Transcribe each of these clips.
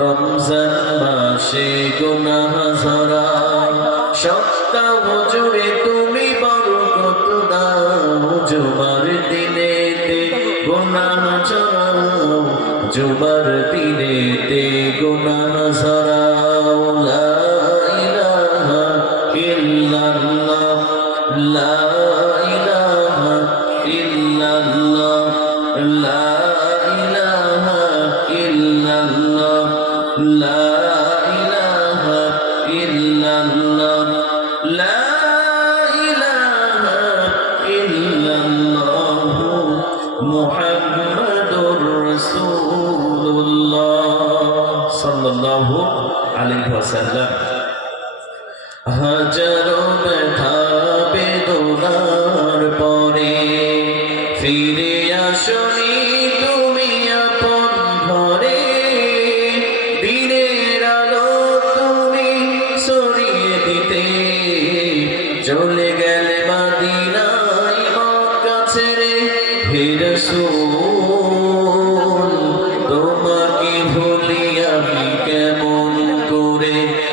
রমজান মাসে গুনাহ ঝরাই সপ্তাহ জুড়ে তুমি বরকত দাও জুমার দিনেতে গুনাহ ঝরাও জুমার দিনেতে গুনাহ ঝরাও লা ইলাহা ইল্লাল্লাহ, লা ইলাহা ইল্লাল্লাহ, লা সাল্লাল্লাহু আলাইহি ওয়াসাল্লাম। হাজারো ব্যথা বেদনার পরে ফিরে আসনি তুমি আপন ঘরে। দিনের আলো তুমি সরিয়ে দিতে। চলে গেলে মাদিনায় মক্কা ছেড়ে হে রাসূল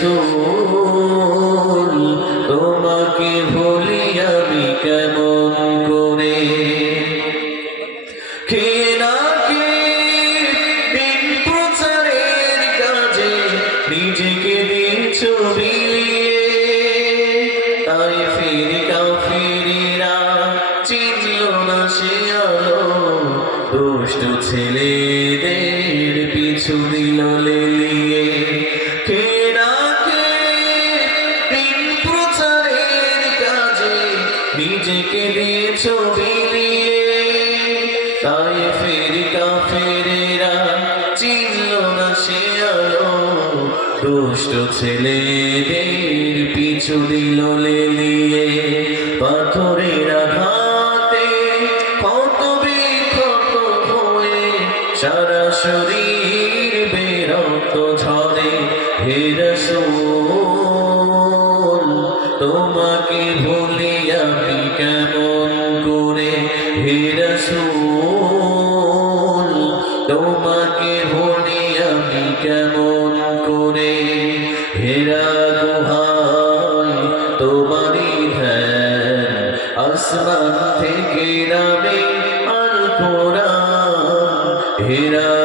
রাসূল, তোমাকে ভুলি আমি কেমন করে? কে না কে দিন প্রচারের কাজে নিজেকে দিয়েছ বিলিয়ে তাই ফিরি কাফিরিরা চিনল না সে আলো। দুষ্ট ছেলেদের পিছু দিল নিজেকে দিয়েছ বিলিয়ে তাই ফেরি কাফেরেরা চিনল না সে আলো। দুষ্ট ছেলেদের পিছু দিল লেলিয়ে। পাথরের আঘাতে কত বিক্ষত হয়ে সারা শরীর বেরত ঝরে হে রাসূল তোমাকে ভুলি আমি কেমন করে হে তোমাকে ভুলি আমি কেমন করে হেরা গুহায় তোমারই ধ্যান আসমান থেকে নামে আল কোরআন হেরা